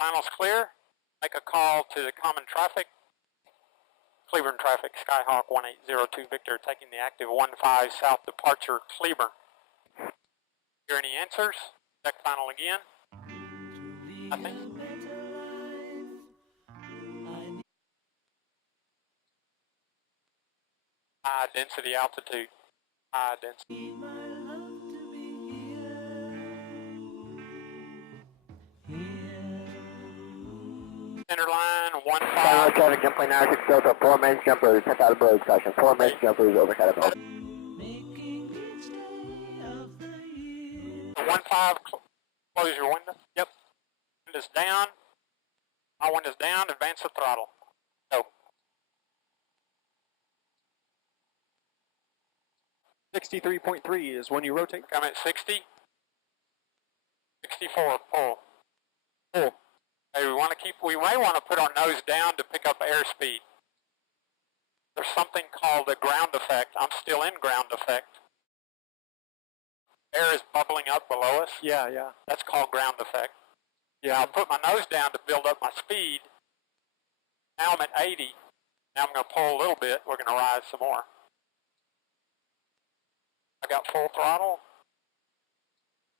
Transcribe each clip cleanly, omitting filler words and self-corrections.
Finals clear. Make a call to the common traffic. Cleburne traffic, Skyhawk 1802 Victor, taking the active 15 south departure, Cleburne. Hear any answers? Check final again. Nothing. High density altitude. High density. Center line, 15. Traffic, jump plane 96 Delta, 4 main jumpers, 10,000 birds, caution, 4 main jumpers over Caterpillar. 15, close your window. Yep. Windows down. My window's down, advance the throttle. Go. 63.3 is when you rotate. I'm at 60. 64, pull. Pull. Hey, we may want to put our nose down to pick up airspeed. There's something called the ground effect. I'm still in ground effect. Air is bubbling up below us. Yeah, yeah. That's called ground effect. Yeah, I'll put my nose down to build up my speed. Now I'm at 80. Now I'm going to pull a little bit. We're going to rise some more. I got full throttle.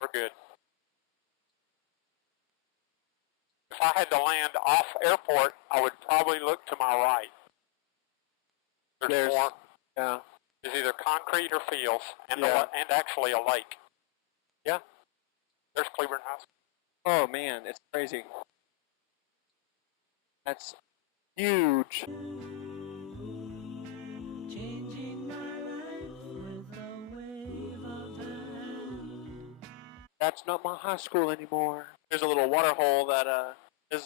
We're good. If I had to land off airport, I would probably look to my right. There's more. Yeah. There's either concrete or fields, and, yeah. and actually a lake. Yeah. There's Cleburne House. Oh man, it's crazy. That's huge. That's not my high school anymore. There's a little water hole that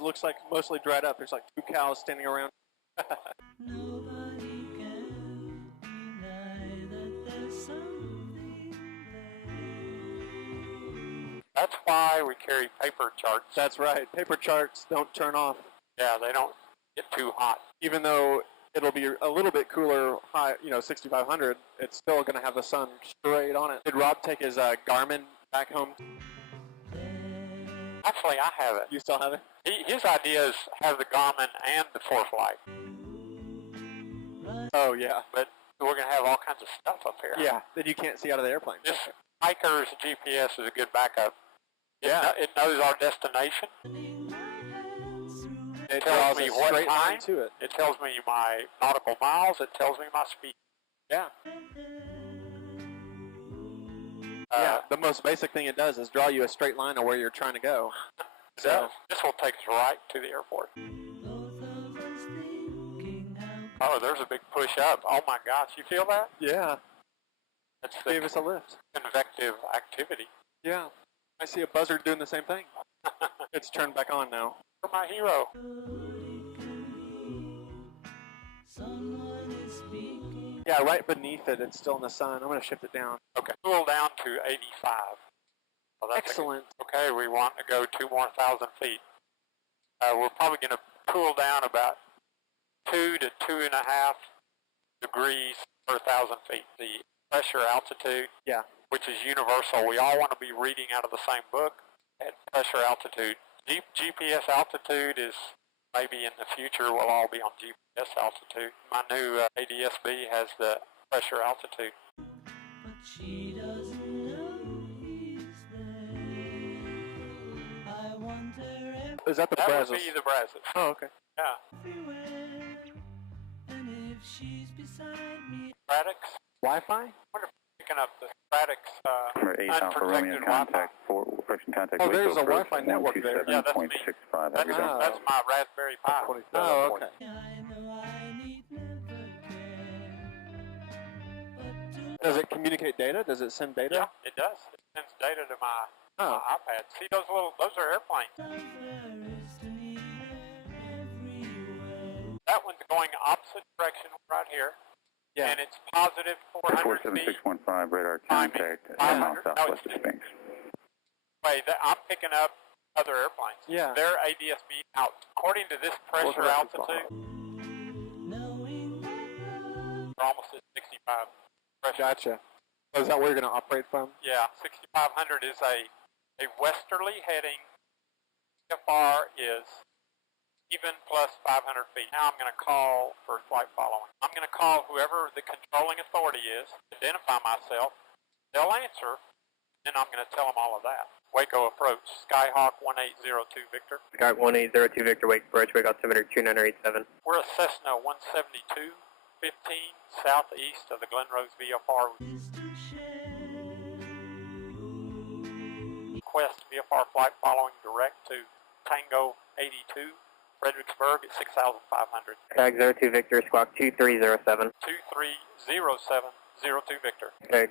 looks like mostly dried up. There's like 2 cows standing around. That's why we carry paper charts. That's right. Paper charts don't turn off. Yeah, they don't get too hot. Even though it'll be a little bit cooler, high, 6,500, it's still going to have the sun straight on it. Did Rob take his Garmin back home? Actually, I have it. You still have it? His idea is have the Garmin and the Force Light. Oh, yeah. But we're going to have all kinds of stuff up here. Yeah, that you can't see out of the airplane. This hiker's GPS is a good backup. Yeah. It knows our destination. It tells draws me a what straight time line to it. It tells me my nautical miles. It tells me my speed. Yeah. Yeah, the most basic thing it does is draw you a straight line of where you're trying to go. So this will take us right to the airport. Oh, there's a big push up. Oh my gosh, you feel that? Yeah. That's Gave us a lift. Convective activity. Yeah. I see a buzzard doing the same thing. It's turned back on now. For my hero. Yeah, right beneath it, it's still in the sun. I'm going to shift it down. Okay, cool down to 85. Well, that's excellent. Okay, we want to go 2,000 more feet. We're probably going to cool down about 2 to 2.5 degrees per 1,000 feet. The pressure altitude, yeah, which is universal. We all want to be reading out of the same book at pressure altitude. GPS altitude is maybe in the future we'll all be on GPS altitude. My new ADSB has the pressure altitude. But she doesn't know he's there. I wonder if is that the Brazos? Brazos? That would be the Brazos. Oh, okay. Yeah. and if she's beside me. Radix. Wi-Fi? I wonder if we're picking up the Radix unprotected Wi-Fi. Oh, there's a Wi-Fi network there. Yeah, that's me. That's my Raspberry Pi. Oh, okay. I know I need never care. But Does it communicate data? Does it send data? Yeah, it does. It sends data to my iPad. See those are airplanes. That one's going opposite direction right here. Yeah. And it's positive 400 feet. 47615 radar contact 500. southwest of Sphinx. Wait, I'm picking up other airplanes. Yeah. Their ADSB out. According to this pressure altitude, we're almost at 65 pressure. Gotcha. So is that where you're going to operate from? Yeah, 6,500 is a westerly heading VFR is even plus 500 feet. Now I'm going to call for flight following. I'm going to call whoever the controlling authority is, identify myself, they'll answer, then I'm going to tell them all of that. Waco approach, Skyhawk 1802 Victor. Skyhawk 1802 Victor, Wake approach, Wake altimeter 2987. We're a Cessna 172, 15 southeast of the Glen Rose VFR. Request VFR flight following direct to Tango 82, Fredericksburg at 6,500. Tag 02 Victor, squawk 2307. 230702 Victor. Okay,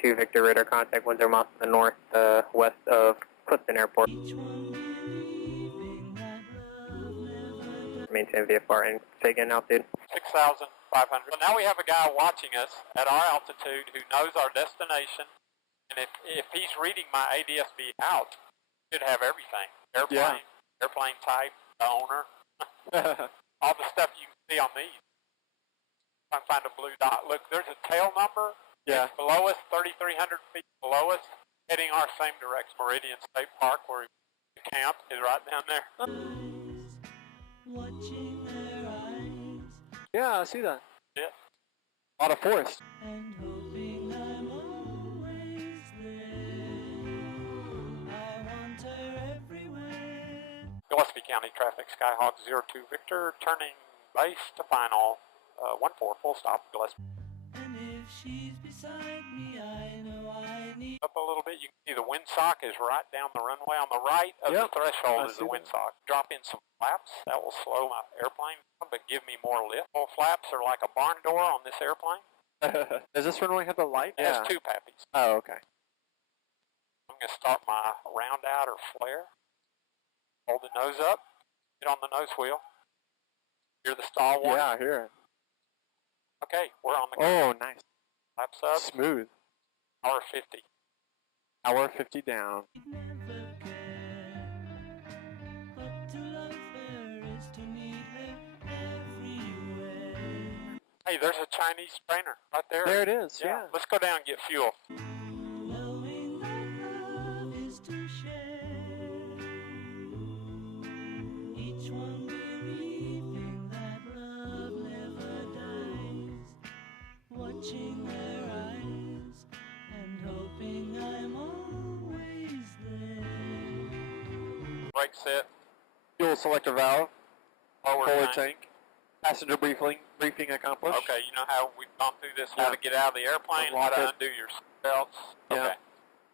02 Victor, radar contact 10 miles to the northwest of Clifton Airport. Maintain VFR and say again altitude. 6,500. So now we have a guy watching us at our altitude who knows our destination, and if he's reading my ADSB out, he should have everything. Airplane, airplane type, the owner, all the stuff you can see on these. I find a blue dot. Look, there's a tail number. Yeah. It's below us, 3,300 feet below us, heading our same direction. Meridian State Park, where the camp is right down there. Watching their eyes Yeah, I see that. Yeah. A lot of forest. and hoping I'm always there. I want her everywhere. Gillespie County traffic, Skyhawk 02 Victor, turning base to final 14, full stop, Gillespie. And if she's beside me, I know I need. Up a little bit, you can see the windsock is right down the runway. On the right of Yep, the threshold I is the see that. windsock. Drop in some flaps, that will slow my airplane, but give me more lift. Full flaps are like a barn door on this airplane. Does this runway have the light? It has two pappies. Oh, okay. I'm going to start my round out or flare. Hold the nose up, get on the nose wheel. Hear the stall warning? Yeah, I hear it. Okay, we're on the Oh, nice. flaps up, Smooth. hour 50. Hour 50 down. Never care, but to love her is to need her everywhere. Hey, there's a Chinese trainer right there. There it is, yeah. Let's go down and get fuel. Knowing that love is to share, each one believing that love never dies, watching their eyes and hoping I'm always there. Brake set, Fuel selector valve. forward Forward tank. tank. Passenger briefing accomplished. Okay, you know how we've gone through this, how Yeah. to get out of the airplane, Unlock how to it. undo your belts. Yeah. Okay.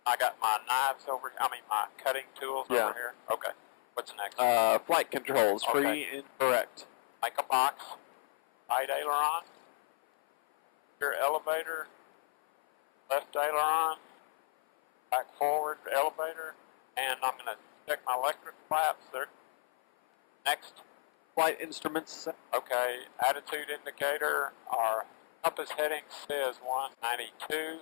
I got my knives over here, my cutting tools Yeah. over here. Okay. What's next? Flight controls. Free Okay. and correct. Make a box. Right aileron. Your elevator. Left aileron. Back forward elevator. And I'm going to check my electric flaps. There. Next. Flight instruments set. Okay. Attitude indicator. Our compass heading says 192.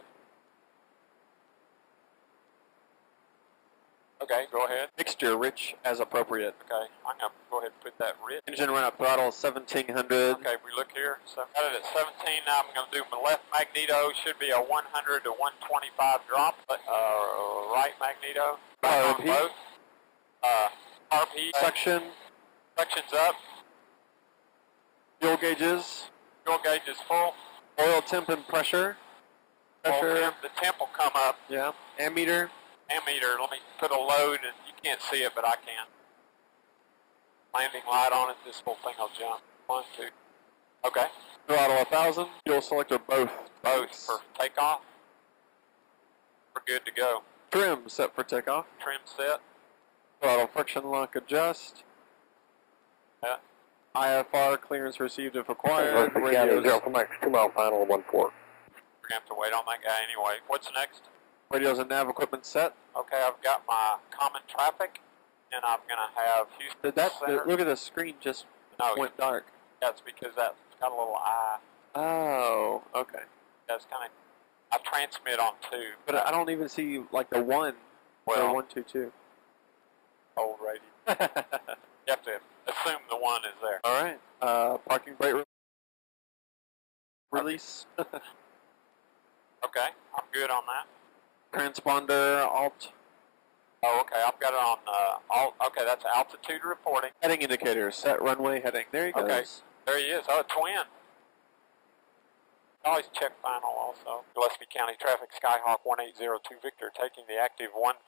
Okay, go ahead. Mixture rich as appropriate. Okay, I'm going to go ahead and put that rich. Engine run up throttle 1700. Okay, we look here. So got it at 17. Now I'm going to do my left magneto. Should be a 100 to 125 drop. Right magneto. Back on RP. both. RP. Suction. Suction's up. Fuel gauges. Fuel gauge is full. Oil temp and pressure. Pressure. The temp will come up. Yeah. Ammeter. Ammeter. Let me put a load, and you can't see it, but I can. Landing light on it. This whole thing will jump. 1, 2. Okay. Throttle 1000. Fuel selector both. Both for takeoff. We're good to go. Trim set for takeoff. Trim set. Throttle friction lock adjust. Yeah. IFR clearance received if required. Gillespie County, Radios, 0 for Mike, 2 mile final, 1-4. We're going to have to wait on that guy anyway. What's next? radios and nav equipment set. Okay, I've got my common traffic, and I'm going to have Houston Did that? Center. Look at the screen just No, went dark. that's because that's got a little eye. Oh, okay. That's kind of, I transmit on 2. But I don't even see like the one. Well, or 122. old radio. You have to assume the 1 is there. All right. Parking brake release. Okay, I'm good on that. Transponder alt Oh, okay. I've got it on okay, that's altitude reporting. Heading indicators, set runway heading. There he goes. Okay, there he is. Oh, a twin. Always check final also. Gillespie County Traffic, Skyhawk 1802 Victor, taking the active 14,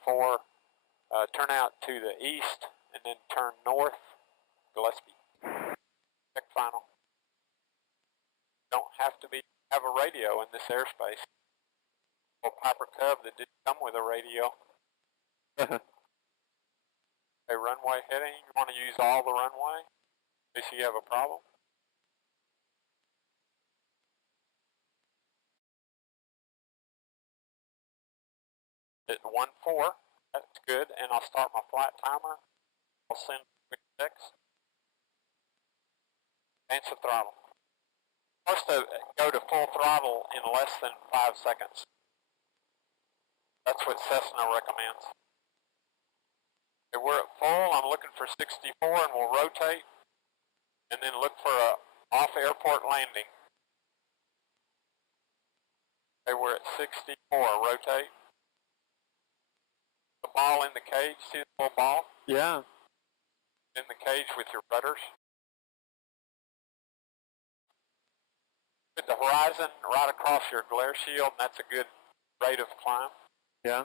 turn out to the east, and then turn north, Gillespie. Check final. Don't have to have a radio in this airspace. Well, Piper Cub that didn't come with a radio. Okay, runway heading. You want to use all the runway? In case you have a problem. At 14, that's good, and I'll start my flight timer. I'll send quick text. Answer throttle. First, go to full throttle in less than 5 seconds. That's what Cessna recommends. Okay, we're at full. I'm looking for 64, and we'll rotate, and then look for a off-airport landing. Okay, we're at 64. Rotate. The ball in the cage. See the little ball? Yeah. In the cage with your rudders. At the horizon, right across your glare shield, and that's a good rate of climb. Yeah.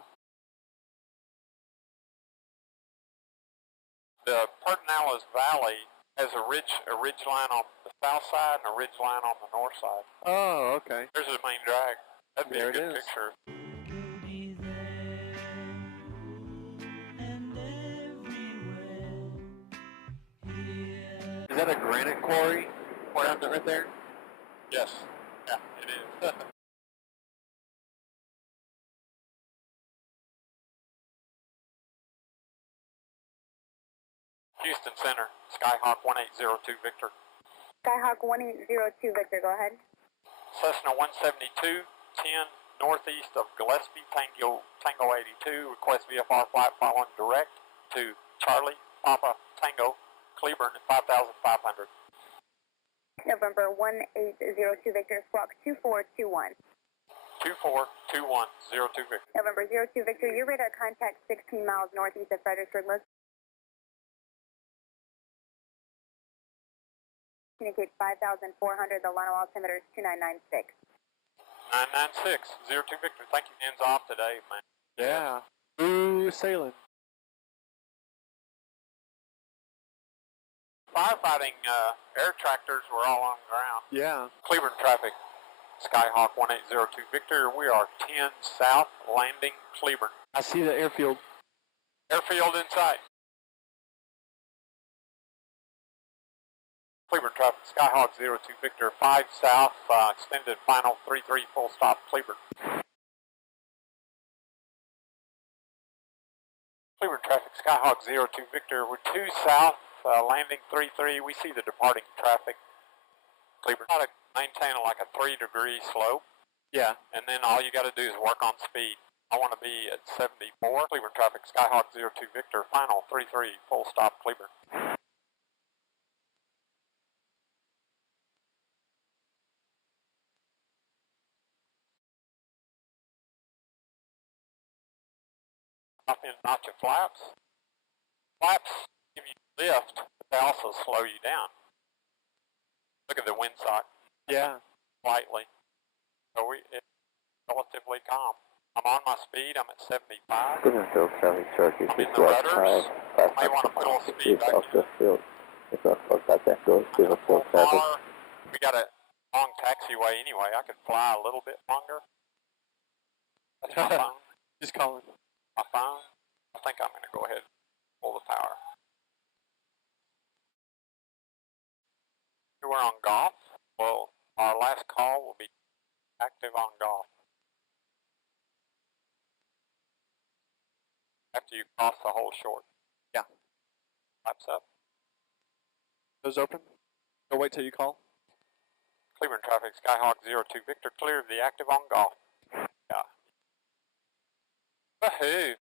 The Pedernales Valley has a ridge line on the south side and a ridge line on the north side. Oh, okay. There's the main drag. That'd be There a it good is. picture. You'll be there and everywhere. Here. Is that a granite quarry? Down there, right there? Yes. Yeah, it is. Houston Center, Skyhawk 1802 Victor. Skyhawk 1802 Victor, go ahead. Cessna 172, 10 northeast of Gillespie, Tango 82. Request VFR flight following direct to Charlie, Papa, Tango, Cleburne at 5,500. November 1802 Victor, squawk 2421. 242102 Victor. November 02 Victor, your radar contact 16 miles northeast of Fredericksburg. Communicate 5,400, the line altimeter is 2996. 996, 02 Victor. Thank you. Hands off today, man. Yeah. Ooh, sailing. Firefighting air tractors were all on the ground. Yeah. Cleburne traffic, Skyhawk 1802 Victor. We are 10 south, landing Cleburne. I see the airfield. Airfield in sight. Cleburne traffic, Skyhawk 02 Victor, 5 south, extended final 33 full stop, Cleburne. Cleburne traffic, Skyhawk 02 Victor, we're 2 south, landing 33, we see the departing traffic. Cleburne, try to maintain like a 3-degree slope. Yeah. And then all you got to do is work on speed. I want to be at 74. Cleburne traffic, Skyhawk 02 Victor, final 33 full stop, Cleburne. Not your flaps. Flaps give you lift, but they also slow you down. Look at the windsock. Yeah. Slightly. So it's relatively calm. I'm on my speed. I'm at 75. Cleburne Charlie Cherokee, I'm in the rudders. I want to put a little speed back. It's not close out that goes. Cleburne Field traffic. We got a long taxiway anyway. I could fly a little bit longer. That's my phone. Just calling. My phone. I think I'm going to go ahead and pull the power. We're on golf. Well, our last call will be active on golf. After you cross the whole short. Yeah. Flaps up. Those open? Go wait till you call. Cleburne traffic, Skyhawk 02 Victor, clear of the active on golf. Yeah. Woohoo!